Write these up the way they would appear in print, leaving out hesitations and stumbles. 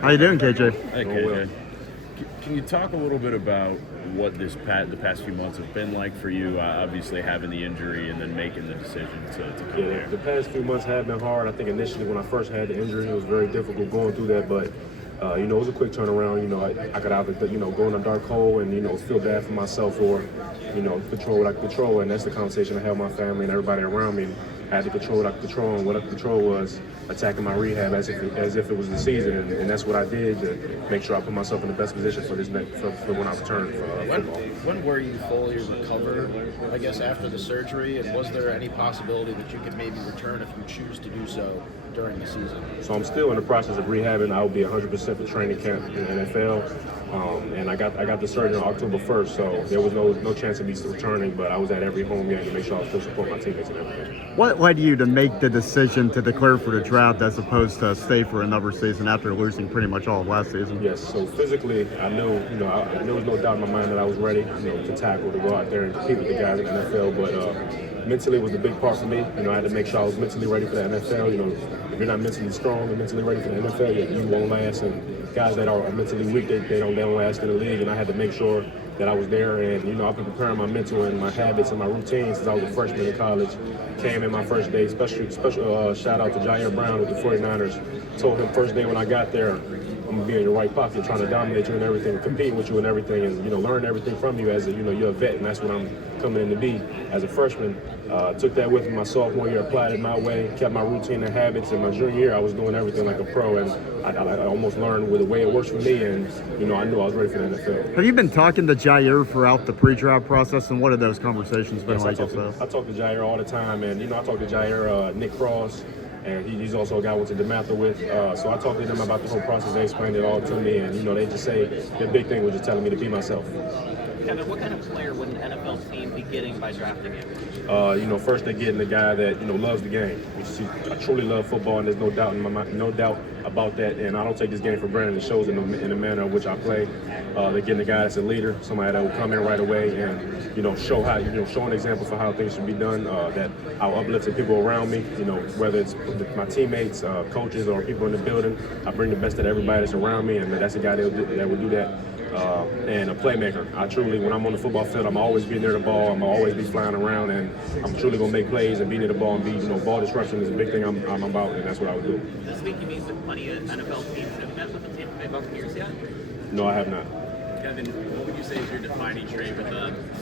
How you doing, KJ? Hey, KJ. Can you talk a little bit about what the past few months have been like for you? Obviously, having the injury and then making the decision to come here. The past few months have been hard. I think initially when I first had the injury, it was very difficult going through that, but it was a quick turnaround. I could either, go in a dark hole and, feel bad for myself or, control what I could control. And that's the conversation I had with my family and everybody around me. I had to control what I could control, and what I could control was attacking my rehab as if it was the season. And that's what I did to make sure I put myself in the best position for when I return for football. When were you fully recovered, I guess, after the surgery? And was there any possibility that you could maybe return if you choose to do so during the season? So I'm still in the process of rehabbing. I will be 100% for training camp in the NFL. And I got the surgery on October 1st, so there was no chance of me returning, but I was at every home game to make sure I was still supporting my teammates and everything. What led you to make the decision to declare for the draft as opposed to stay for another season after losing pretty much all of last season? Yes, so physically, I knew, there was no doubt in my mind that I was ready, to tackle, to go out there and compete with the guys in the NFL, but mentally was the big part for me. I had to make sure I was mentally ready for the NFL. If you're not mentally strong and mentally ready for the NFL, you won't last. And guys that are mentally weak, they don't last in the league. And I had to make sure that I was there. And I've been preparing my mental and my habits and my routine since I was a freshman in college. Came in my first day. Special shout out to Jair Brown with the 49ers. Told him first day when I got there, I'm gonna be in your right pocket, trying to dominate you and everything, competing with you and everything, and learn everything from you as you're a vet, and that's what I'm coming in to be as a freshman. Took that with me my sophomore year, applied it my way, kept my routine and habits. In my junior year, I was doing everything like a pro, and I almost learned with the way it works for me, and I knew I was ready for the NFL. Have you been talking to Jair throughout the pre-draft process, and what have those conversations been like? I talk to Jair all the time, and I talk to Jair, Nick Cross. And he's also a guy I went to DeMatha with. So I talked to them about the whole process. They explained it all to me. And, they just say the big thing was just telling me to be myself. Kevin, what kind of player would an NFL team be getting by drafting him? First they're getting the guy that, loves the game. I truly love football, and there's no doubt in my mind, no doubt about that. And I don't take this game for granted. It shows in the manner in which I play. They're getting a guy that's a leader, somebody that will come in right away and, show how, show an example for how things should be done, that I'll uplift the people around me, whether it's my teammates, coaches, or people in the building. I bring the best of everybody that's around me, and that's a guy that will do that. And a playmaker. I truly, when I'm on the football field, I'm always be near the ball. I'm always be flying around, and I'm truly gonna make plays and be near the ball and be, ball disruption is a big thing I'm about, and that's what I would do. Does this think you meet with plenty of NFL teams? Have you met with the Tampa Bay Buccaneers yet? No, I have not. Kevin, what would you say is your defining trait with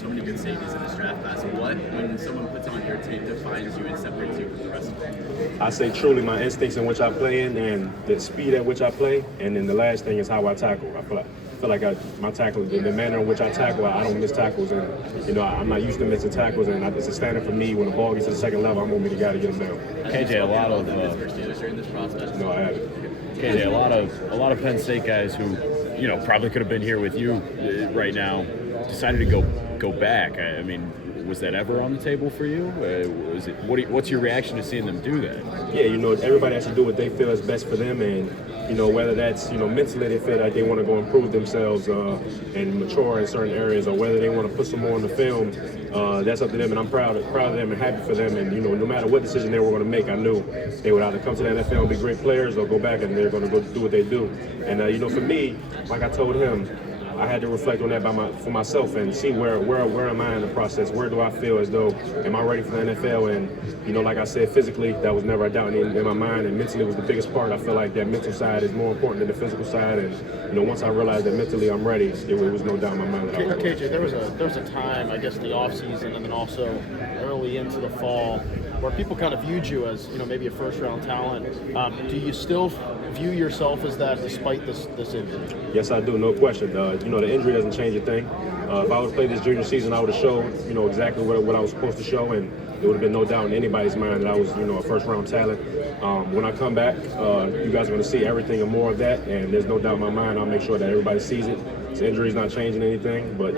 so many good safeties in this draft class? What, when someone puts on your tape, defines you and separates you from the rest of them? I say truly my instincts in which I play in and the speed at which I play, and then the last thing is how I tackle. I feel like my tackle, the manner in which I tackle, I don't miss tackles, and I'm not used to missing tackles, and it's a standard for me. When the ball gets to the second level, I'm gonna be the guy to get them down. KJ, a lot of during this process. No, I haven't. KJ, a lot of Penn State guys who probably could have been here with you right now decided to go back. I mean, was that ever on the table for you? What's your reaction to seeing them do that? Yeah, everybody has to do what they feel is best for them, and whether that's mentally they feel like they want to go improve themselves and mature in certain areas, or whether they want to put some more on the film. That's up to them, and I'm proud of them and happy for them. And no matter what decision they were going to make, I knew they would either come to the NFL and be great players, or go back and they're going to go do what they do. And for me, like I told him, I had to reflect on that for myself and see where am I in the process? Where do I feel as though, am I ready for the NFL? And like I said, physically, that was never a doubt in my mind, and mentally was the biggest part. I feel like that mental side is more important than the physical side, and once I realized that mentally I'm ready, there was no doubt in my mind that I was ready. KJ, there was a time, I guess, in the off season and then also early into the fall, where people kind of viewed you as maybe a first-round talent. Do you still view yourself as that despite this injury? Yes, I do, no question. The injury doesn't change a thing. If I would have played this junior season, I would have showed exactly what I was supposed to show, and there would have been no doubt in anybody's mind that I was a first-round talent. When I come back, you guys are going to see everything and more of that, and there's no doubt in my mind. I'll make sure that everybody sees it. This injury is not changing anything, but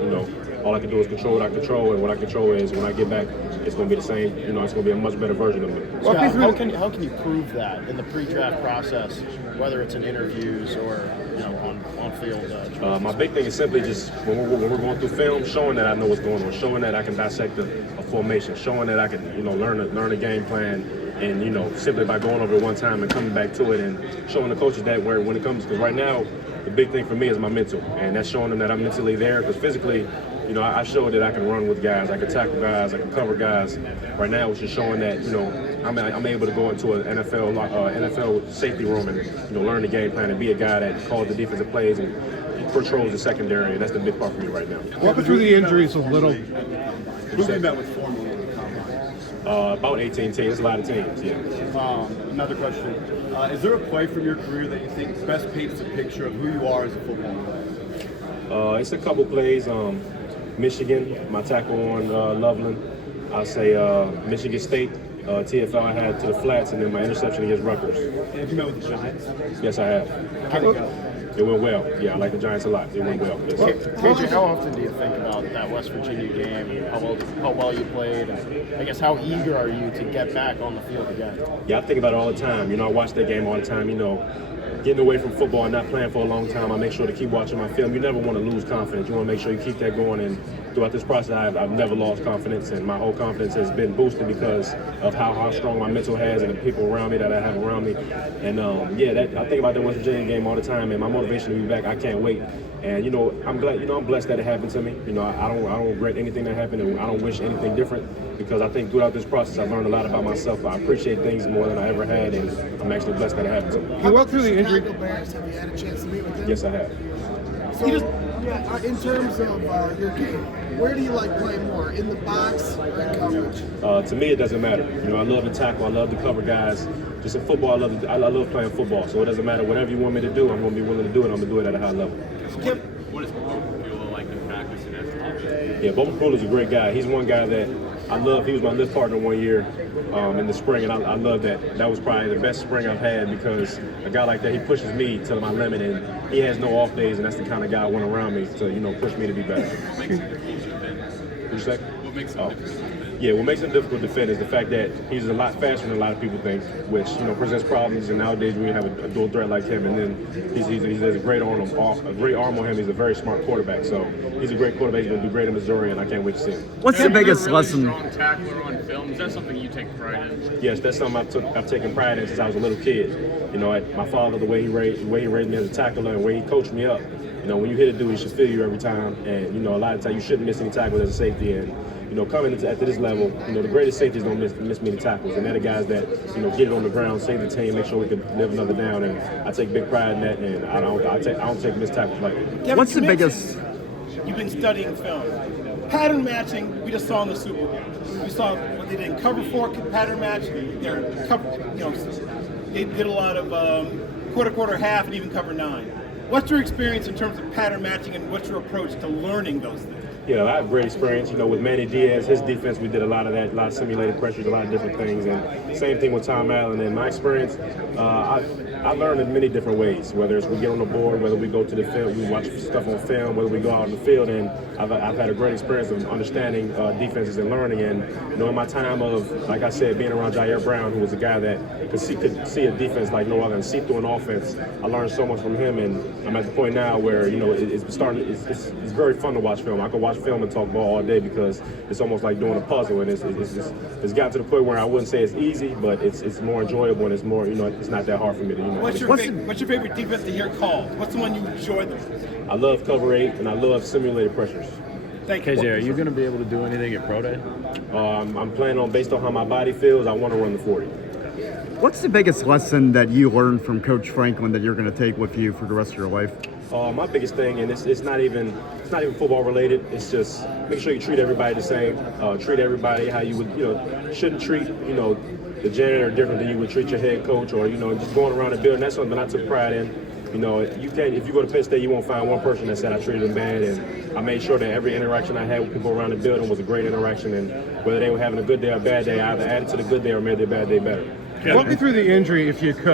all I can do is control what I control, and what I control is when I get back, it's going to be the same. It's going to be a much better version of me. Well, how can you prove that in the pre-draft process, whether it's in interviews or on field? My big thing is simply just when we're going through film, showing that I know what's going on, showing that I can dissect a formation, showing that I can learn a game plan, And, simply by going over it one time and coming back to it and showing the coaches that when it comes, because right now, the big thing for me is my mental. And that's showing them that I'm mentally there, because physically, I showed that I can run with guys, I can tackle guys, I can cover guys. Right now, it's just showing that, I'm able to go into an NFL safety room and, learn the game plan and be a guy that calls the defensive plays and controls the secondary, and that's the big part for me right now. Walk me through the injuries a little. Who have you met with formally in the combine? About 18 teams. It's a lot of teams, yeah. Another question. Is there a play from your career that you think best paints a picture of who you are as a football player? It's a couple plays. Michigan, my tackle on Loveland. I'll say Michigan State, TFL I had to the flats, and then my interception against Rutgers. Have you met with the Giants? Yes, I have. How'd it go? It went well. Yeah, I like the Giants a lot. It went well. Yes. KJ, how often do you think about that West Virginia game, how well you played, and I guess how eager are you to get back on the field again? Yeah, I think about it all the time. I watch that game all the time. Getting away from football and not playing for a long time, I make sure to keep watching my film. You never want to lose confidence. You want to make sure you keep that going. And throughout this process, I've never lost confidence, and my whole confidence has been boosted because of how strong my mental has and the people around me that I have around me. And I think about the West Virginia game all the time, and my motivation to be back, I can't wait. And I'm glad, I'm blessed that it happened to me. I don't regret anything that happened, and I don't wish anything different, because I think throughout this process I've learned a lot about myself. I appreciate things more than I ever had, and I'm actually blessed that it happened to me. You walk through the injury. Bears, have you had a chance to meet with them? Yes, I have. So, in terms of your game, where do you like playing more, in the box or in coverage? To me, it doesn't matter. I love to tackle. I love to cover guys. Just in football, I love playing football. So it doesn't matter. Whatever you want me to do, I'm going to be willing to do it. I'm going to do it at a high level. What does Bobby like in practice and after? Yeah, Bobby is a great guy. He's one guy that I love. He was my lift partner one year in the spring, and I love that. That was probably the best spring I've had, because a guy like that, he pushes me to my limit, and he has no off days, and that's the kind of guy I want around me to, push me to be better. What makes him difficult to defend? What'd you say? What makes him difficult to defend? Yeah, what makes him difficult to defend is the fact that he's a lot faster than a lot of people think, which presents problems. And nowadays we have a dual threat like him, and then he has a great arm on him. He's a very smart quarterback, so he's a great quarterback. He's going to do great in Missouri, and I can't wait to see him. What's the biggest lesson? Strong tackler on film. Is that something you take pride in? Yes, that's something I've taken pride in since I was a little kid. My father, the way he raised me as a tackler and the way he coached me up. When you hit a dude, he should feel you every time, and a lot of times you shouldn't miss any tackles as a safety. And coming at this level, the greatest safeties don't miss many tackles, and they're the guys that get it on the ground, save the team, make sure we can live another down. And I take big pride in that, and I don't take missed tackles lightly. Kevin, What's the biggest? You've been studying film. Pattern matching, we just saw in the Super Bowl. We saw what they did in cover 4 pattern match. They're they did a lot of quarter, half, and even cover 9. What's your experience in terms of pattern matching, and what's your approach to learning those things? Yeah, I have great experience. With Manny Diaz, his defense, we did a lot of that, a lot of simulated pressures, a lot of different things. And same thing with Tom Allen. And my experience, I learned in many different ways, whether it's we get on the board, whether we go to the field, we watch stuff on film, whether we go out on the field. And I've had a great experience of understanding defenses and learning. And in my time of, like I said, being around Jair Brown, who was a guy that could see a defense like no other and see through an offense, I learned so much from him. And I'm at the point now where it's very fun to watch film. I can watch film and talk ball all day, because it's almost like doing a puzzle. And it's gotten to the point where I wouldn't say it's easy, but it's more enjoyable, and it's more it's not that hard for me to What's your favorite defense to hear called? What's the one you enjoy the most? I love cover 8, and I love simulated pressures. Thank you. KJ, are you going to be able to do anything at Pro Day? I'm planning on, based on how my body feels, I want to run the 40. What's the biggest lesson that you learned from Coach Franklin that you're going to take with you for the rest of your life? My biggest thing, and it's not even football related. It's just make sure you treat everybody the same. Treat everybody how you would, shouldn't treat, the janitor different than you would treat your head coach, or just going around the building. That's something I took pride in. You can't, if you go to Penn State, you won't find one person that said I treated them bad. And I made sure that every interaction I had with people around the building was a great interaction. And whether they were having a good day or a bad day, I either added to the good day or made their bad day better. Walk me through the injury if you could.